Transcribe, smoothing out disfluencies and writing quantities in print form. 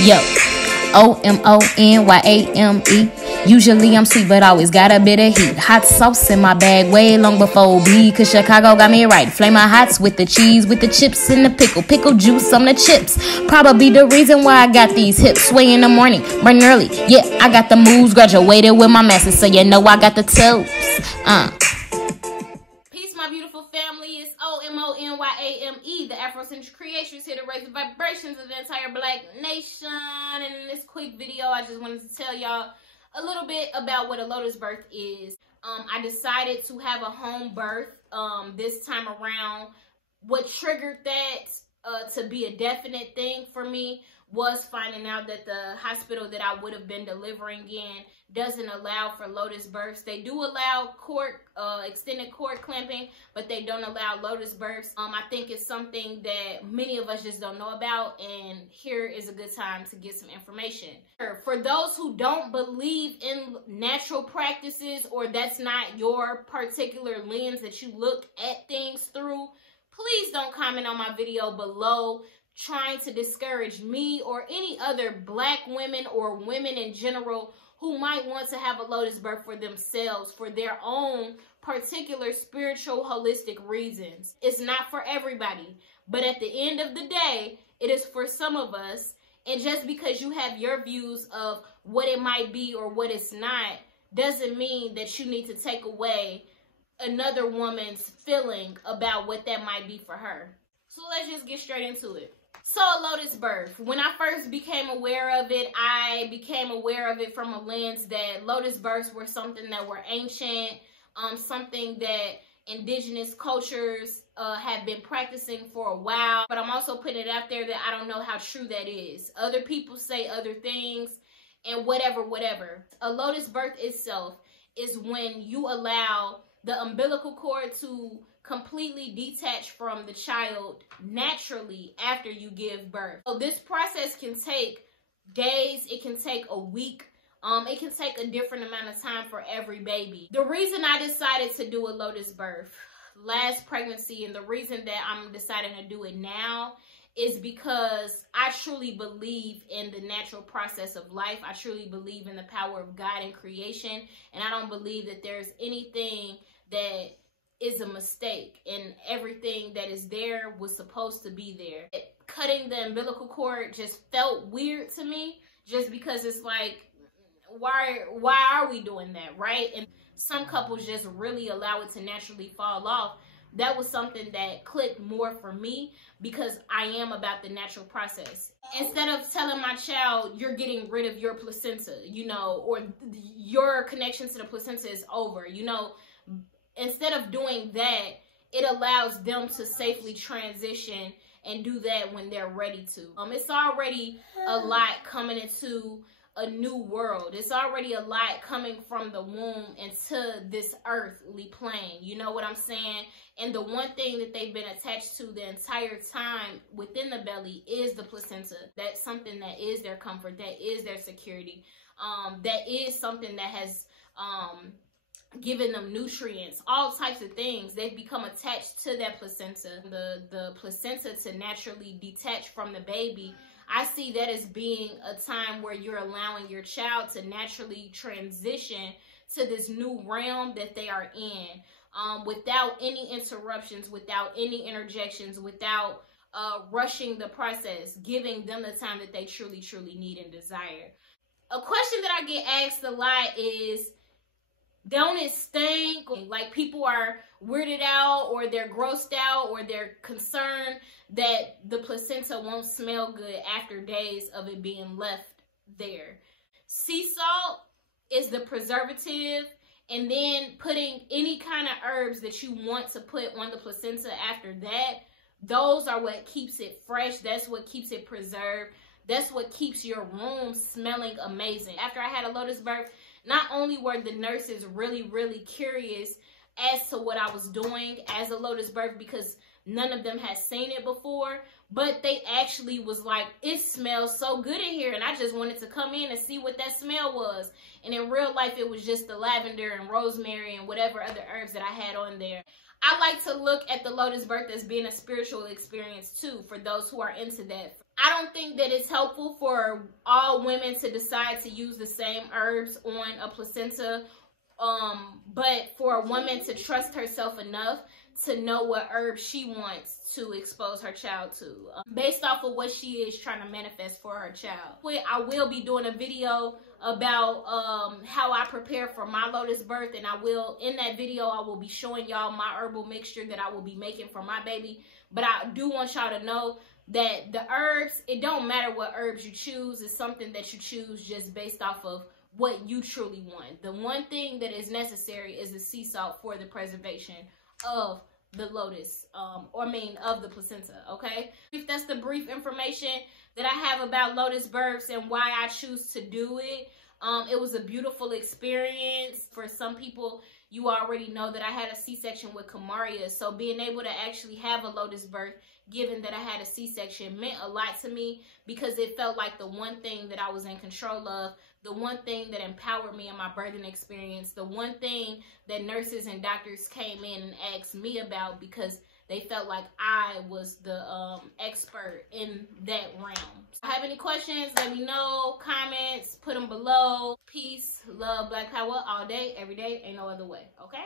Yo, OMONYAME. Usually I'm sweet, but always got a bit of heat. Hot sauce in my bag way long before B. Cause Chicago got me right. Flame my hots with the cheese, with the chips and the pickle. Pickle juice on the chips. Probably the reason why I got these hips. Sway in the morning, burn early. Yeah, I got the moves. Graduated with my masters, so you know I got the toes. Peace, my beautiful family. It's OMONYAME, the Afrocentric creations, here to raise the vibrations of the entire Black nation. And in this quick video, I just wanted to tell y'all a little bit about what a Lotus birth is. I decided to have a home birth this time around. What triggered that to be a definite thing for me was finding out that the hospital that I would have been delivering in doesn't allow for Lotus births. They do allow extended cord clamping, but they don't allow Lotus births. I think it's something that many of us just don't know about, and here is a good time to get some information. For those who don't believe in natural practices, or that's not your particular lens that you look at things through, please don't comment on my video below trying to discourage me or any other Black women or women in general who might want to have a Lotus birth for themselves for their own particular spiritual holistic reasons. It's not for everybody, but at the end of the day, it is for some of us. And just because you have your views of what it might be or what it's not doesn't mean that you need to take away another woman's feeling about what that might be for her. So let's just get straight into it. So a Lotus birth, when I first became aware of it, I became aware of it from a lens that Lotus births were something that were ancient, something that indigenous cultures have been practicing for a while. But I'm also putting it out there that I don't know how true that is. Other people say other things and whatever. A Lotus birth itself is when you allow the umbilical cord to completely detach from the child naturally after you give birth. So this process can take days, it can take a week, it can take a different amount of time for every baby. The reason I decided to do a Lotus birth last pregnancy, and the reason that I'm deciding to do it now, is because I truly believe in the natural process of life. I truly believe in the power of God and creation, and I don't believe that there's anything that is a mistake, and everything that is there was supposed to be there. Cutting the umbilical cord just felt weird to me, just because it's like, why are we doing that, right? And some couples just really allow it to naturally fall off. That was something that clicked more for me because I am about the natural process. Instead of telling my child, you're getting rid of your placenta, you know, or your connection to the placenta is over, you know, instead of doing that, it allows them to safely transition and do that when they're ready to. It's already a lot coming into a new world. It's already a lot coming from the womb into this earthly plane. You know what I'm saying? And the one thing that they've been attached to the entire time within the belly is the placenta. That's something that is their comfort, that is their security. That is something that has giving them nutrients, all types of things. They've become attached to that placenta. The placenta to naturally detach from the baby, I see that as being a time where you're allowing your child to naturally transition to this new realm that they are in, without any interruptions, without any interjections, without rushing the process, giving them the time that they truly need and desire. A question that I get asked a lot is, don't it stink? Like, people are weirded out, or they're grossed out, or they're concerned that the placenta won't smell good after days of it being left there. Sea salt is the preservative, and then putting any kind of herbs that you want to put on the placenta after that, those are what keeps it fresh. That's what keeps it preserved. That's what keeps your room smelling amazing. After I had a Lotus birth, not only were the nurses really curious as to what I was doing as a Lotus birth, because none of them had seen it before, but they actually was like, it smells so good in here, and I just wanted to come in and see what that smell was. And in real life, it was just the lavender and rosemary and whatever other herbs that I had on there. I like to look at the Lotus birth as being a spiritual experience too, for those who are into that. I don't think that it's helpful for all women to decide to use the same herbs on a placenta, but for a woman to trust herself enough to know what herbs she wants to expose her child to, based off of what she is trying to manifest for her child. I will be doing a video about how I prepare for my Lotus birth, and in that video I will be showing y'all my herbal mixture that I will be making for my baby. But I do want y'all to know that the herbs, it don't matter what herbs you choose. It's something that you choose just based off of what you truly want. The one thing that is necessary is the sea salt for the preservation of the Lotus, of the placenta, okay? If that's the brief information that I have about Lotus births and why I choose to do it. It was a beautiful experience. For some people, you already know that I had a C-section with Kamaria, so being able to actually have a Lotus birth, given that I had a C-section, meant a lot to me, because it felt like the one thing that I was in control of, the one thing that empowered me in my birthing experience, the one thing that nurses and doctors came in and asked me about because they felt like I was the expert in that realm. If you have any questions, let me know. Comments, put them below. Peace, love, Black power all day, every day. Ain't no other way, okay?